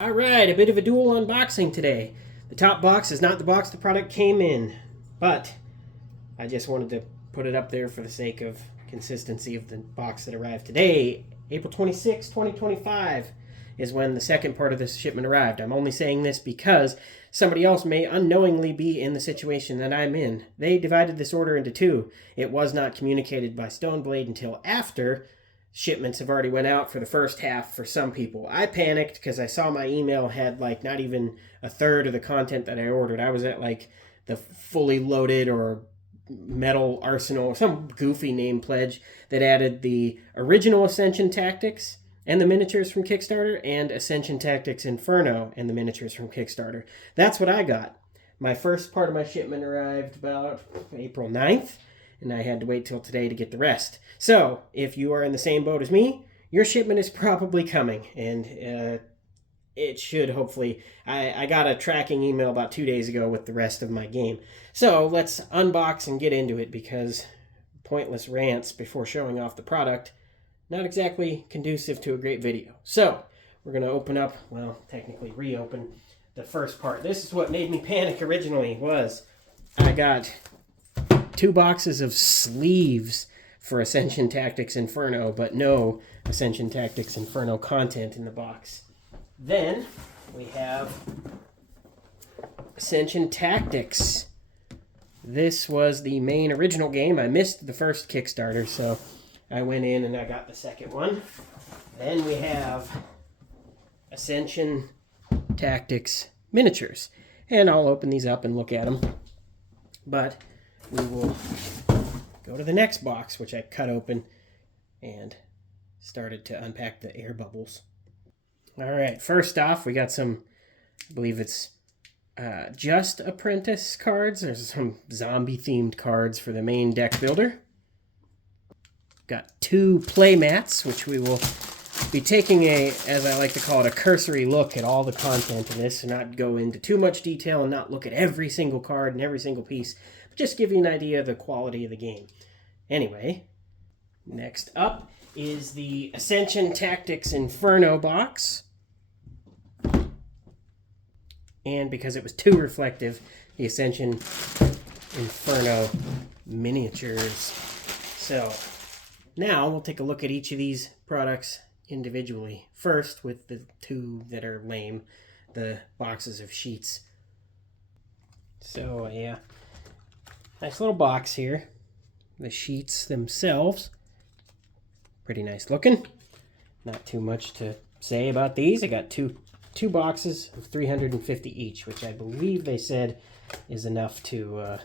Alright, a bit of a dual unboxing today. The top box is not the box the product came in, but I just wanted to put it up there for the sake of consistency of the box that arrived today. April 26, 2025 is when the second part of this shipment arrived. I'm only saying this because somebody else may unknowingly be in the situation that I'm in. They divided this order into two. It was not communicated by Stoneblade until after shipments have already went out for the first half for some people. I panicked because I saw my email had like not even a third of the content that I ordered. I was at like the fully loaded or metal arsenal, some goofy name pledge that added the original Ascension Tactics and the miniatures from Kickstarter and Ascension Tactics Inferno and the miniatures from Kickstarter. That's what I got. My first part of my shipment arrived about April 9th. And I had to wait till today to get the rest. So, if you are in the same boat as me, your shipment is probably coming. And it should hopefully... I got a tracking email about 2 days ago with the rest of my game. So, let's unbox and get into it, because pointless rants before showing off the product, not exactly conducive to a great video. So, we're going to open up, well, technically reopen the first part. This is what made me panic originally, was I got 2 boxes of sleeves for Ascension Tactics Inferno, but no Ascension Tactics Inferno content in the box. Then we have Ascension Tactics. This was the main original game. I missed the first Kickstarter, so I went in and I got the second one. Then we have Ascension Tactics miniatures. And I'll open these up and look at them. But we will go to the next box, which I cut open and started to unpack the air bubbles. All right, first off, we got some, I believe it's just Apprentice cards. There's some zombie-themed cards for the main deck builder. Got 2 playmats, which we will be taking a, as I like to call it, a cursory look at all the content of this, and not go into too much detail and not look at every single card and every single piece, but just give you an idea of the quality of the game. Anyway, next up is the Ascension Tactics Inferno box. And because it was too reflective, the Ascension Inferno miniatures. So, now we'll take a look at each of these products individually. First, with the 2 that are lame, the boxes of sheets. So, yeah, nice little box here. The sheets themselves, pretty nice looking. Not too much to say about these. I got two boxes of 350 each, which I believe they said is enough to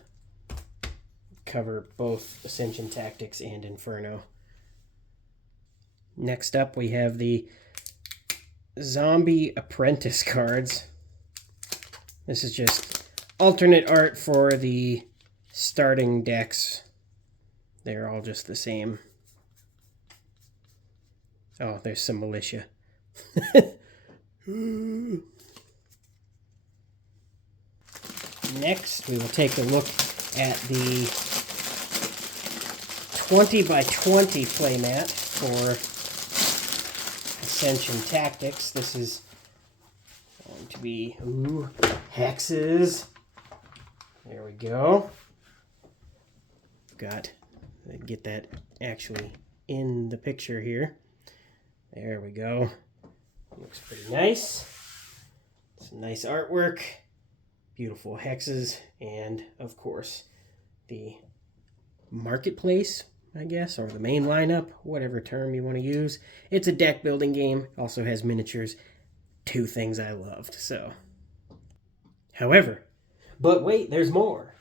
cover both Ascension Tactics and Inferno. Next up, we have the Zombie Apprentice cards. This is just alternate art for the starting decks. They're all just the same. Oh, there's some militia. Next, we will take a look at the 20 by 20 playmat for Ascension Tactics. This is going to be hexes. There we go. Got to get that actually in the picture here. There we go. Looks pretty nice. Some nice artwork. Beautiful hexes. And, of course, the marketplace, I guess, or the main lineup, whatever term you want to use. It's a deck building game. Also has miniatures. 2 things I loved, so. However, but wait, there's more.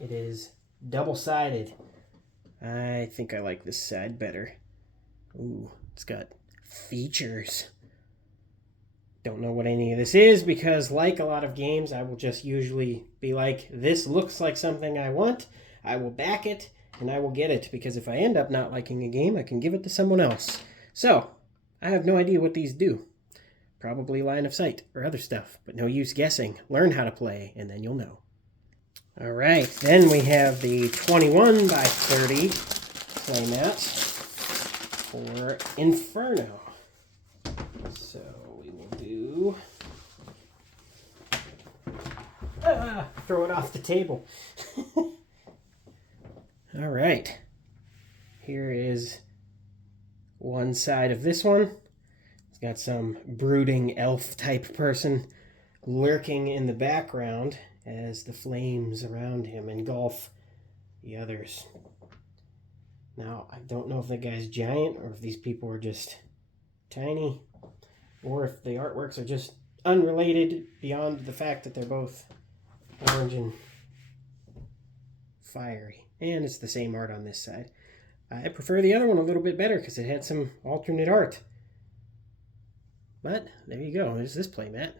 It is double-sided. I think I like this side better. Ooh, it's got features. Don't know what any of this is, because like a lot of games, I will just usually be like, this looks like something I want, I will back it, and I will get it, because if I end up not liking a game, I can give it to someone else. So, I have no idea what these do. Probably line of sight or other stuff, but no use guessing. Learn how to play, and then you'll know. Alright, then we have the 21 by 30 playmat for Inferno. So we throw it off the table. All right. Here is one side of this one. It's got some brooding elf type person lurking in the background as the flames around him engulf the others. Now, I don't know if that guy's giant or if these people are just tiny or if the artworks are just unrelated beyond the fact that they're both orange and fiery. And it's the same art on this side. I prefer the other one a little bit better because it had some alternate art. But there you go. There's this playmat.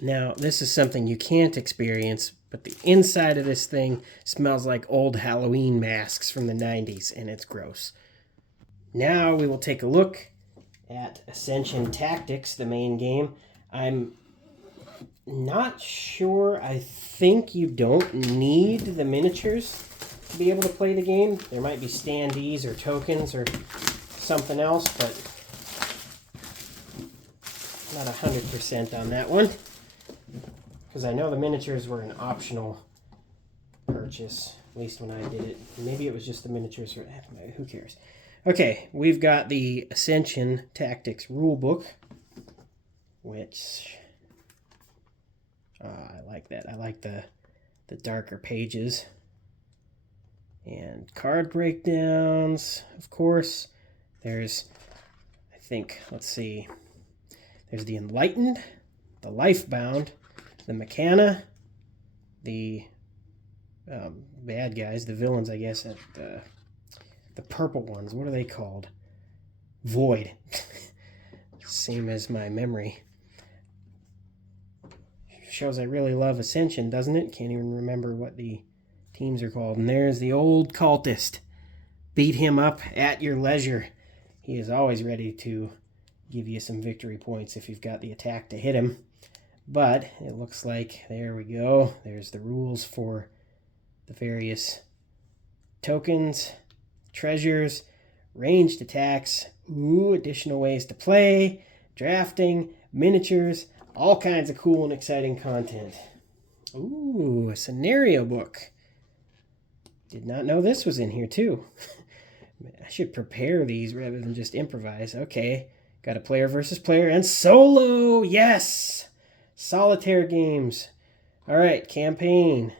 Now, this is something you can't experience, but the inside of this thing smells like old Halloween masks from the 90s, and it's gross. Now we will take a look at Ascension Tactics, the main game. I'm not sure. I think you don't need the miniatures to be able to play the game. There might be standees or tokens or something else, but not 100% on that one. Because I know the miniatures were an optional purchase, at least when I did it. Maybe it was just the miniatures. Who cares? Okay, we've got the Ascension Tactics rulebook, which I like that. I like the darker pages. And card breakdowns, of course. There's, I think, let's see. There's the Enlightened, the Lifebound, the Mechana, the bad guys, the villains, I guess, the purple ones. What are they called? Void. Same as my memory. Shows I really love Ascension, doesn't it? Can't even remember what the teams are called. And there's the old cultist. Beat him up at your leisure. He is always ready to give you some victory points if you've got the attack to hit him. But it looks like, there we go. There's the rules for the various tokens, treasures, ranged attacks, additional ways to play, drafting, miniatures, all kinds of cool and exciting content. Ooh, a scenario book. Did not know this was in here too. I should prepare these rather than just improvise. Okay, got a player versus player and solo. Yes, solitaire games. All right, campaign.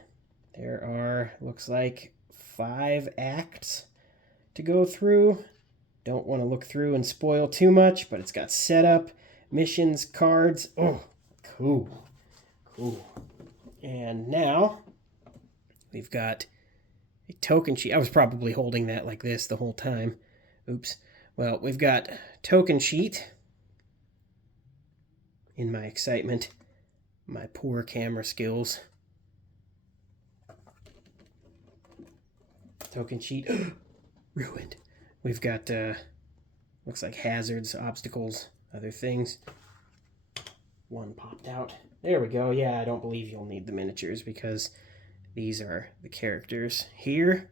There are, looks like, 5 acts to go through. Don't want to look through and spoil too much, but it's got setup, missions, cards. Oh, cool. Cool. And now we've got a token sheet. I was probably holding that like this the whole time. Oops. Well, we've got token sheet. In my excitement, my poor camera skills. Token sheet. Ruined. We've got, looks like hazards, obstacles, other things. One popped out. There we go. Yeah, I don't believe you'll need the miniatures because these are the characters here.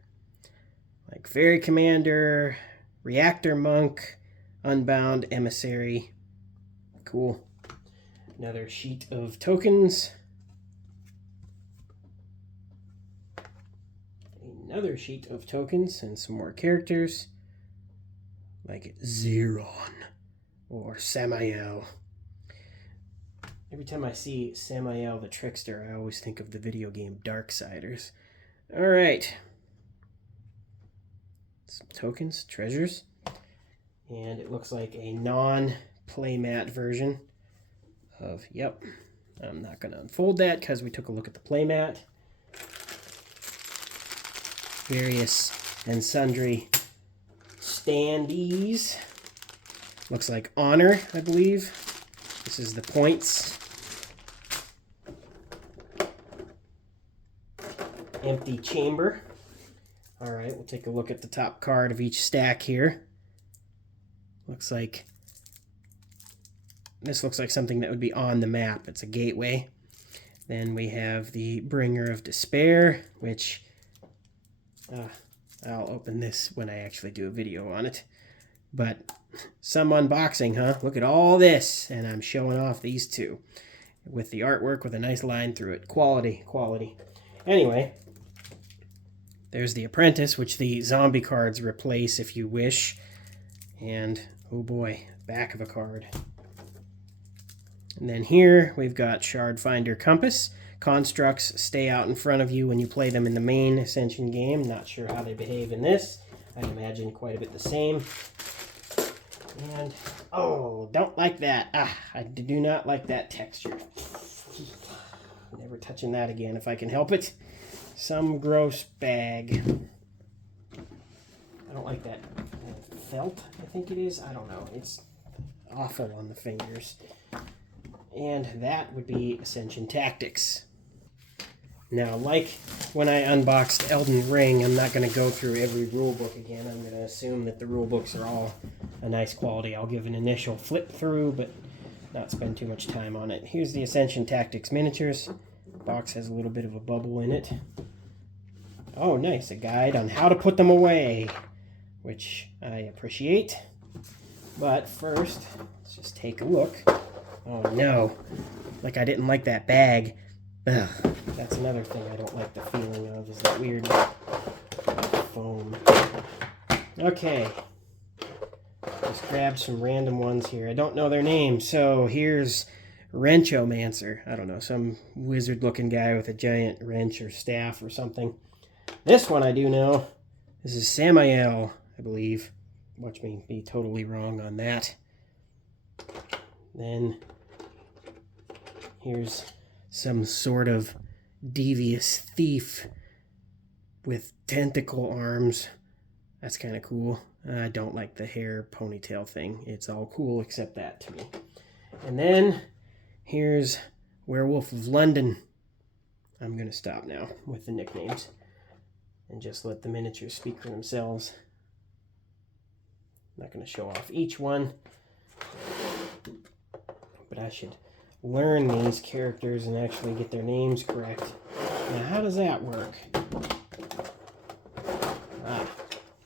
Like Fairy Commander, Reactor Monk, Unbound, Emissary. Cool. Another sheet of tokens. Another sheet of tokens and some more characters. Like Zeron or Samael. Every time I see Samael the Trickster, I always think of the video game Darksiders. All right. Some tokens, treasures. And it looks like a non-playmat version of, yep. I'm not going to unfold that because we took a look at the playmat. Various and sundry standees. Looks like honor, I believe. This is the points. Empty chamber. All right, we'll take a look at the top card of each stack here. Looks like, this looks like something that would be on the map. It's a gateway. Then we have the Bringer of Despair, which I'll open this when I actually do a video on it. But some unboxing, huh? Look at all this. And I'm showing off these two. with the artwork with a nice line through it. Quality, quality. Anyway, there's the Apprentice, which the zombie cards replace if you wish. And, oh boy, back of a card. And then here we've got Shard Finder Compass. Constructs stay out in front of you when you play them in the main Ascension game. Not sure how they behave in this. I'd imagine quite a bit the same. And, oh, don't like that. I do not like that texture. Never touching that again if I can help it. Some gross bag. I don't like that felt, I think it is. I don't know. It's awful on the fingers. And that would be Ascension Tactics. Now, like when I unboxed Elden Ring, I'm not going to go through every rulebook again. I'm going to assume that the rulebooks are all a nice quality. I'll give an initial flip through, but not spend too much time on it. Here's the Ascension Tactics miniatures. The box has a little bit of a bubble in it. Oh, nice. A guide on how to put them away, which I appreciate. But first, let's just take a look. Oh, no. Like I didn't like that bag. Ugh. That's another thing I don't like the feeling of, is that weird foam. Okay. Just grab some random ones here. I don't know their names, so here's Wrenchomancer. I don't know, some wizard-looking guy with a giant wrench or staff or something. This one I do know. This is Samael, I believe. Watch me be totally wrong on that. Then here's some sort of devious thief with tentacle arms. That's kind of cool. I don't like the hair ponytail thing. It's all cool except that to me. And then here's Werewolf of London. I'm going to stop now with the nicknames and just let the miniatures speak for themselves. I'm not going to show off each one, but I should learn these characters and actually get their names correct. Now, how does that work?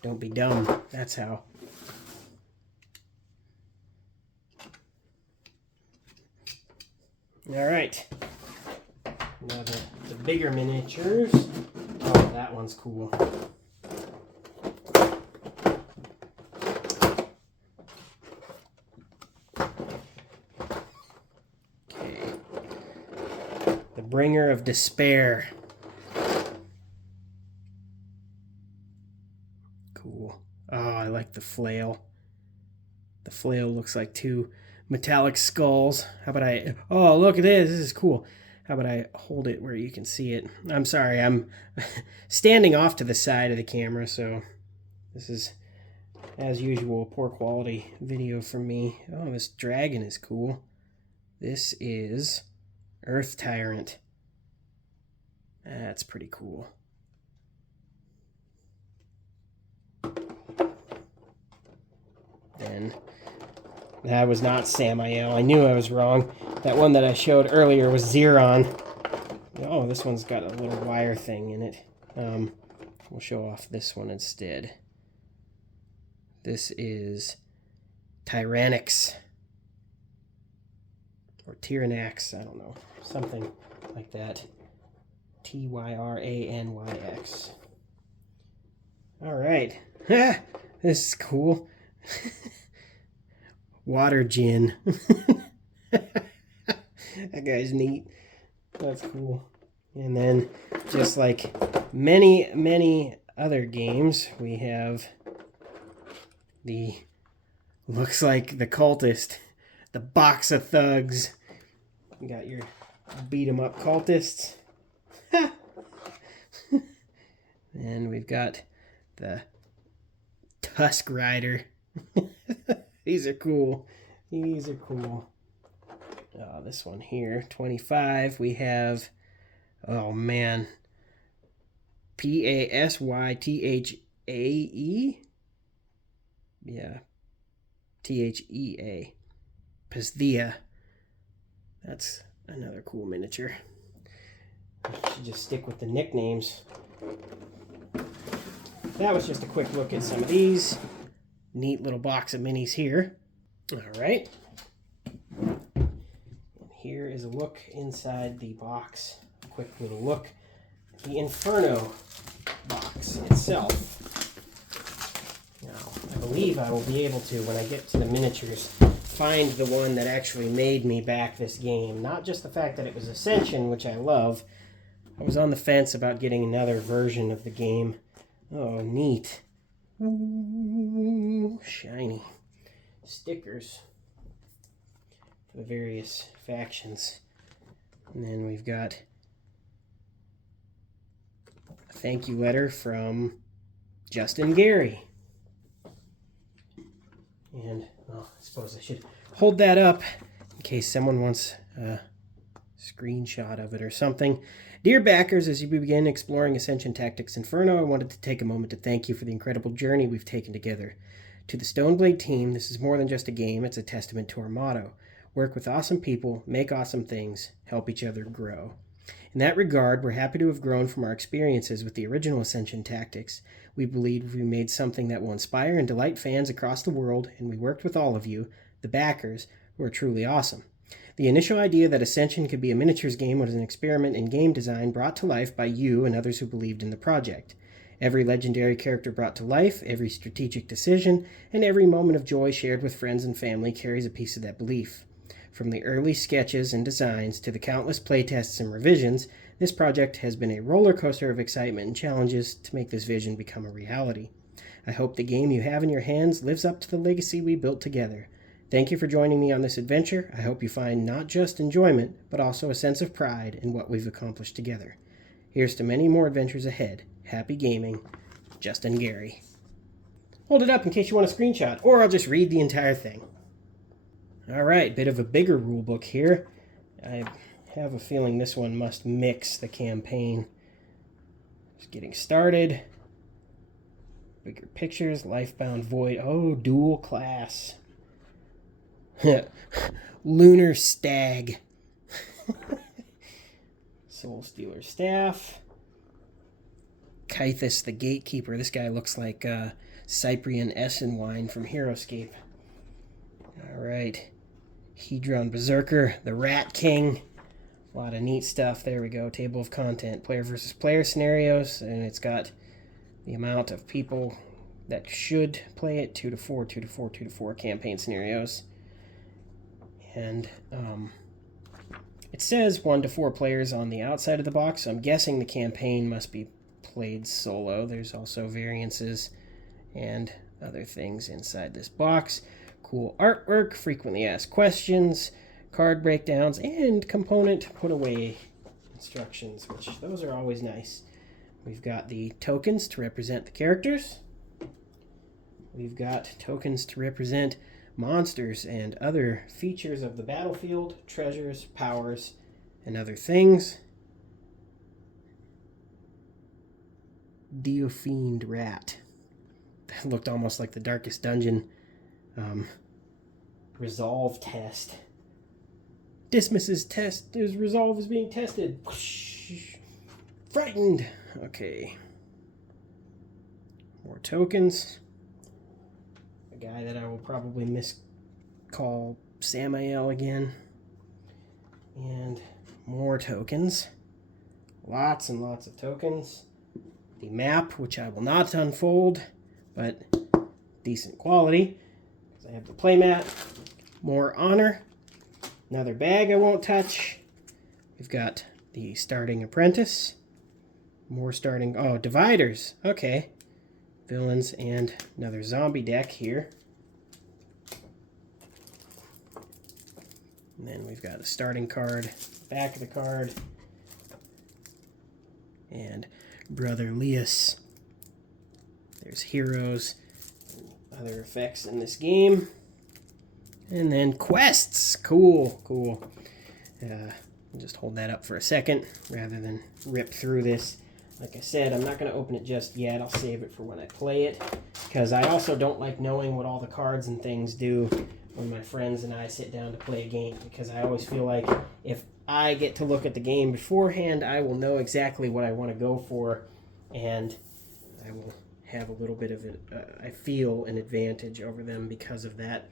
Don't be dumb. That's how. All right. Now the bigger miniatures. Oh, that one's cool. Okay. The Bringer of Despair. Cool. Oh, I like the flail. The flail looks like two metallic skulls. How about I... Oh, look at this. This is cool. How about I hold it where you can see it? I'm sorry. I'm standing off to the side of the camera, so this is, as usual, poor quality video from me. Oh, this dragon is cool. This is Earth Tyrant. That's pretty cool. Then that was not Samael. I knew I was wrong. That one that I showed earlier was Xeron. Oh, this one's got a little wire thing in it. We'll show off this one instead. This is Tyrannix. Or Tyrannix, I don't know. Something like that. Tyranyx. Alright. This is cool. Water Djinn. That guy's neat. That's cool. And then, just like many, many other games, we have the, looks like the cultist, the box of thugs. You got your beat 'em up cultists. And we've got the Tusk Rider. These are cool. These are cool. This one here, 25. We have, oh man, Pashythae? Yeah, Thea. Pasthea. That's another cool miniature. I should just stick with the nicknames. That was just a quick look at some of these. Neat little box of minis here. All right. here is a look inside the box. A quick little look at the Inferno box itself. Now, I believe I will be able to, when I get to the miniatures, find the one that actually made me back this game. Not just the fact that it was Ascension, which I love. I was on the fence about getting another version of the game. Oh, neat. Ooh, shiny. Stickers for the various factions. And then we've got a thank you letter from Justin Gary. And, well, I suppose I should hold that up in case someone wants a screenshot of it or something. Dear backers, as you begin exploring Ascension Tactics Inferno, I wanted to take a moment to thank you for the incredible journey we've taken together. To the Stoneblade team, this is more than just a game, it's a testament to our motto. Work with awesome people, make awesome things, help each other grow. In that regard, we're happy to have grown from our experiences with the original Ascension Tactics. We believe we made something that will inspire and delight fans across the world, and we worked with all of you, the backers, who are truly awesome. The initial idea that Ascension could be a miniatures game was an experiment in game design brought to life by you and others who believed in the project. Every legendary character brought to life, every strategic decision, and every moment of joy shared with friends and family carries a piece of that belief. From the early sketches and designs to the countless playtests and revisions, this project has been a roller coaster of excitement and challenges to make this vision become a reality. I hope the game you have in your hands lives up to the legacy we built together. Thank you for joining me on this adventure. I hope you find not just enjoyment, but also a sense of pride in what we've accomplished together. Here's to many more adventures ahead. Happy gaming, Justin Gary. Hold it up in case you want a screenshot, or I'll just read the entire thing. Alright, bit of a bigger rulebook here. I have a feeling this one must mix the campaign. Just getting started. Bigger pictures, Lifebound Void. Oh, dual class. Lunar Stag. Soul Stealer Staff. Kythus the Gatekeeper. This guy looks like Cyprian Essenwine from Heroescape. Alright. Hedron Berserker. The Rat King. A lot of neat stuff. There we go. Table of content. Player versus player scenarios. And it's got the amount of people that should play it. 2 to 4, 2 to 4, 2 to 4 campaign scenarios. And it says 1 to 4 players on the outside of the box, so I'm guessing the campaign must be played solo. There's also variances and other things inside this box. Cool artwork, frequently asked questions, card breakdowns, and component put away instructions, which those are always nice. We've got the tokens to represent the characters. We've got tokens to represent monsters and other features of the battlefield, treasures, powers, and other things. Diofiend Rat. That looked almost like the Darkest Dungeon resolve test. Dismisses test. His resolve is being tested. Whoosh. Frightened. Okay. More tokens. A guy that I will probably miscall Samael again. And more tokens. Lots and lots of tokens. The map, which I will not unfold, but decent quality. I have the playmat. More honor. Another bag I won't touch. We've got the starting apprentice. More starting... Oh, dividers. Okay. Villains and another zombie deck here. And then we've got a starting card, back of the card, and Brother Leus. There's heroes and other effects in this game. And then quests. Cool, cool. I'll just hold that up for a second rather than rip through this. Like I said, I'm not going to open it just yet. I'll save it for when I play it, because I also don't like knowing what all the cards and things do when my friends and I sit down to play a game, because I always feel like if I get to look at the game beforehand, I will know exactly what I want to go for, and I will have a little bit of I feel an advantage over them because of that.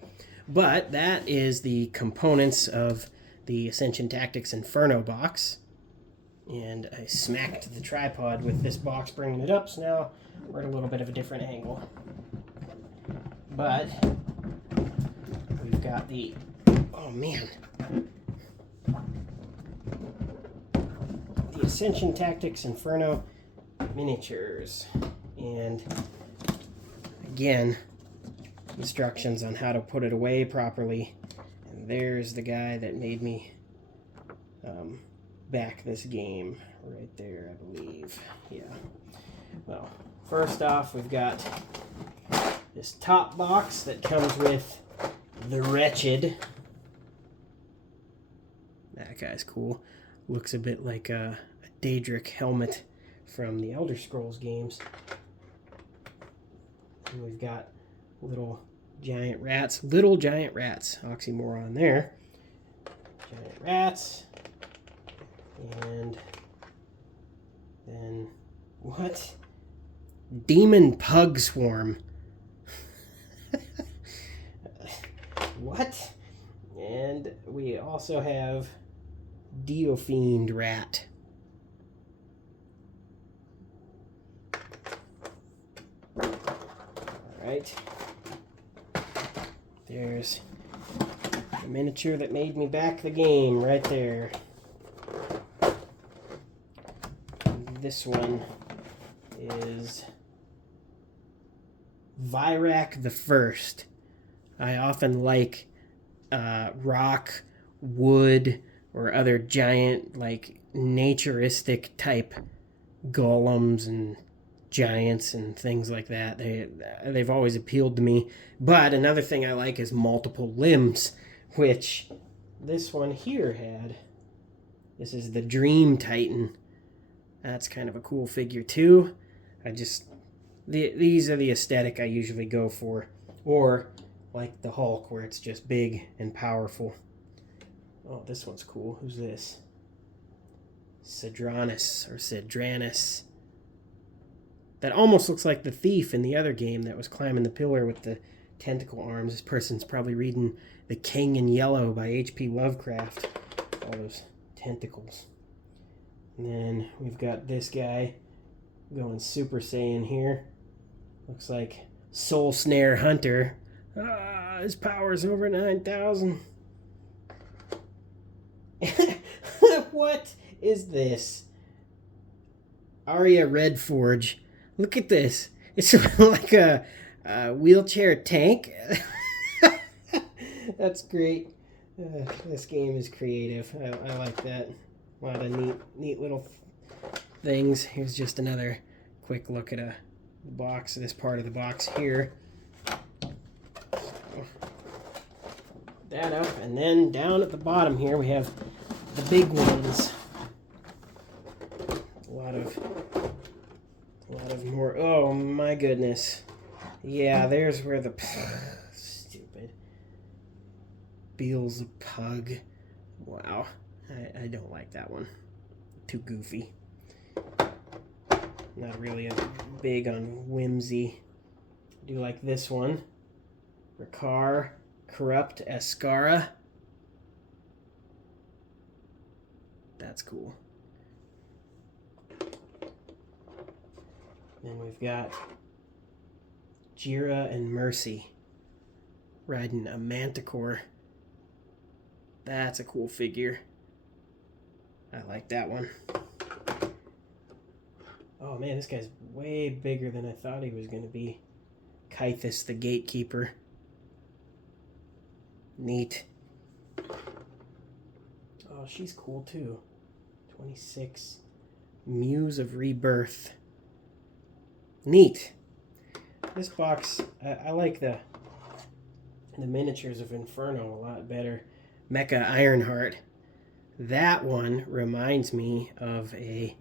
But that is the components of the Ascension Tactics Inferno box. And I smacked the tripod with this box, bringing it up, so now we're at a little bit of a different angle. But we've got the, oh man, the Ascension Tactics Inferno miniatures. And again, instructions on how to put it away properly. And there's the guy that made me back this game right there, I believe. Yeah. Well, first off, we've got this top box that comes with the Wretched. That guy's cool. Looks a bit like a Daedric helmet from the Elder Scrolls games. And we've got little giant rats. Little giant rats. Oxymoron there. Giant rats. And then, what? Demon Pug Swarm. What? And we also have Deofiend Rat. Alright. There's the miniature that made me back the game right there. This one is Virak the First. I often like rock, wood, or other giant, like, naturistic type golems and giants and things like that. They've always appealed to me. But another thing I like is multiple limbs, which this one here had. This is the Dream Titan. That's kind of a cool figure too. These are the aesthetic I usually go for. Or like the Hulk, where it's just big and powerful. Oh, this one's cool. Who's this? Sidranus. That almost looks like the thief in the other game that was climbing the pillar with the tentacle arms. This person's probably reading The King in Yellow by H.P. Lovecraft. All those tentacles. And then we've got this guy going Super Saiyan here. Looks like Soul Snare Hunter. His power's over 9,000. What is this? Arya Redforge. Look at this. It's like a wheelchair tank. That's great. This game is creative. I like that. A lot of neat little things. Here's just another quick look at the box. This part of the box here. So, that up, and then down at the bottom here we have the big ones. A lot of more. Oh my goodness. Yeah, there's where the stupid Beelzebub. Wow. I don't like that one. Too goofy. Not really big on whimsy. I do like this one. Ricard, Corrupt Escara. That's cool. Then we've got Jira and Mercy riding a manticore. That's a cool figure. I like that one. Oh man, this guy's way bigger than I thought he was going to be. Kythus the Gatekeeper. Neat. Oh, she's cool too. 26. Muse of Rebirth. Neat. This box, I like the miniatures of Inferno a lot better. Mecha Ironheart. That one reminds me of I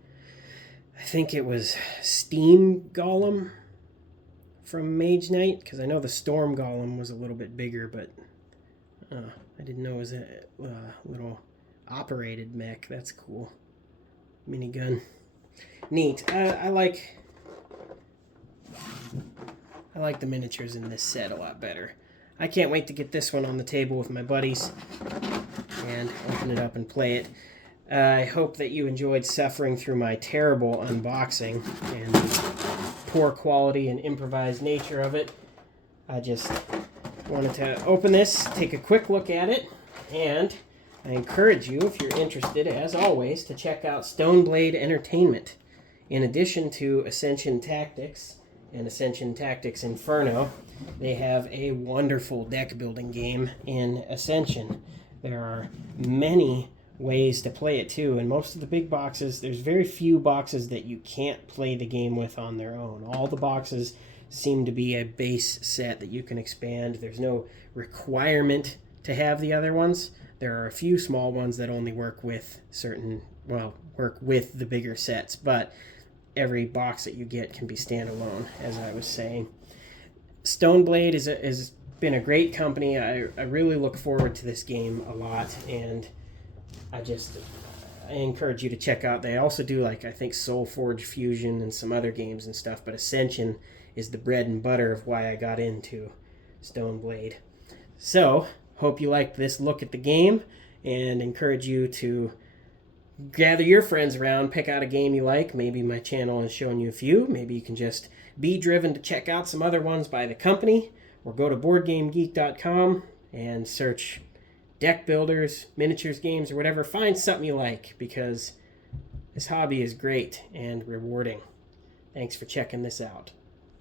think it was Steam Golem from Mage Knight, because I know the Storm Golem was a little bit bigger, but I didn't know it was a little operated mech. That's cool. Minigun. Neat. I like the miniatures in this set a lot better. I can't wait to get this one on the table with my buddies and open it up and play it. I hope that you enjoyed suffering through my terrible unboxing and the poor quality and improvised nature of it. I just wanted to open this, take a quick look at it, and I encourage you, if you're interested, as always, to check out Stoneblade Entertainment. In addition to Ascension Tactics and Ascension Tactics Inferno, they have a wonderful deck building game in Ascension. There are many ways to play it too, and most of the big boxes, there's very few boxes that you can't play the game with on their own. All the boxes seem to be a base set that you can expand. There's no requirement to have the other ones. There are a few small ones that only work with work with the bigger sets, but every box that you get can be standalone, as I was saying. Stoneblade has been a great company. I really look forward to this game a lot, and I encourage you to check out. They also do, I think, Soulforge Fusion and some other games and stuff, but Ascension is the bread and butter of why I got into Stoneblade. So, hope you liked this look at the game, and encourage you to gather your friends around, pick out a game you like. Maybe my channel has shown you a few. Maybe you can just be driven to check out some other ones by the company, or go to BoardGameGeek.com and search deck builders, miniatures games, or whatever. Find something you like, because this hobby is great and rewarding. Thanks for checking this out.